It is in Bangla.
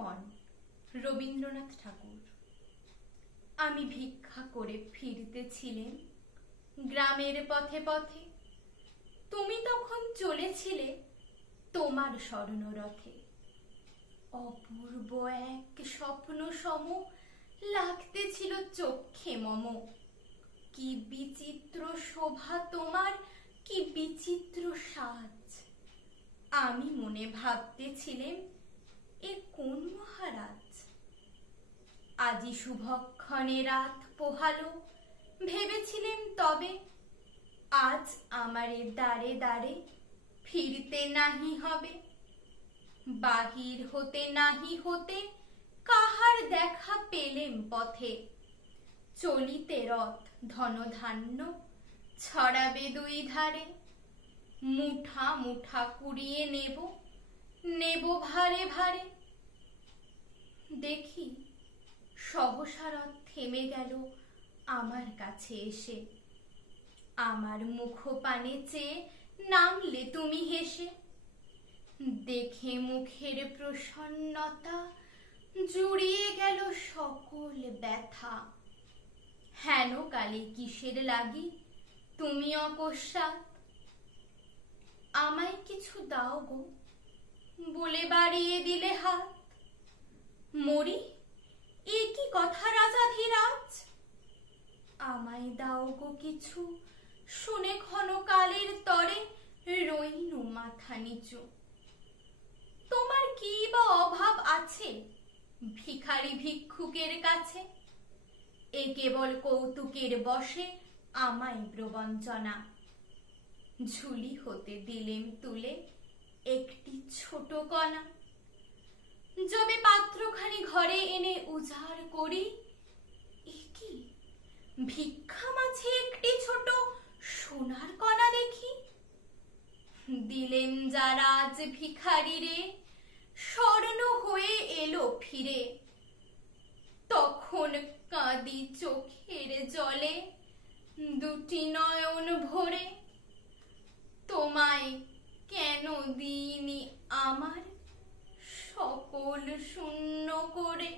কৃপণ রবীন্দ্রনাথ ঠাকুর। আমি ভিক্ষা করে ফিরতেছিলেম গ্রামের পথে পথে, তুমি তখন চলেছিলে তোমার স্বর্ণরথে। অপূর্ব এক স্বপ্ন সম লাগতেছিল চক্ষে মম। কি বিচিত্র শোভা তোমার, কি বিচিত্র সাজ। আমি মনে ভাবতেছিলেম এ কোন মহারাজ। আজি শুভক্ষণে রাত পোহালো, ভেবেছিলেম তবে আজ আমারে দ্বারে দ্বারে ফিরতে নাহি হবে। বাহির হতে নাহি হতে কাহার দেখা পেলেম পথে। চলিতে রথ ধনধান্য ছড়াবে দুই ধারে। মুঠা মুঠা কুড়িয়ে নেব, নেব ভারে ভারে। দেখি সহসা রথ থেমে গেল আমার কাছে এসে। আমার মুখপানে চেয়ে নামলে তুমি হেসে। দেখে মুখের প্রসন্নতা জুড়িয়ে গেল সকল ব্যথা। হেন কালে কিসের লাগি তুমি অকস্মাৎ। আমায় কিছু দাও গো বলে বাড়িয়ে দিলে হাত। মরি এ কি কথা রাজাধিরাজ, আমায় দাও গো কিছু, শুনে ক্ষণকালের তরে রইনু মাথা নিচু। তোমার কি বা অভাব আছে ভিখারি ভিক্ষুকের কাছে। এ কেবল কৌতুকের বশে আমায় প্রবঞ্চনা। ঝুলি হতে দিলেম তুলে একটি ছোট কণা। যবে পাত্রখানি ঘরে এনে উজাড় করি, এ কি ভিক্ষা মাঝে একটি ছোট সোনার কণা দেখি। দিলেম যারা আজ ভিখারি রে, স্বর্ণ হয়ে এলো ফিরে। তখন কাঁদি চোখের জলে দুটি নয়ন ভরে। তোমায় কেন দিইনি আমার সকল শূন্য করে।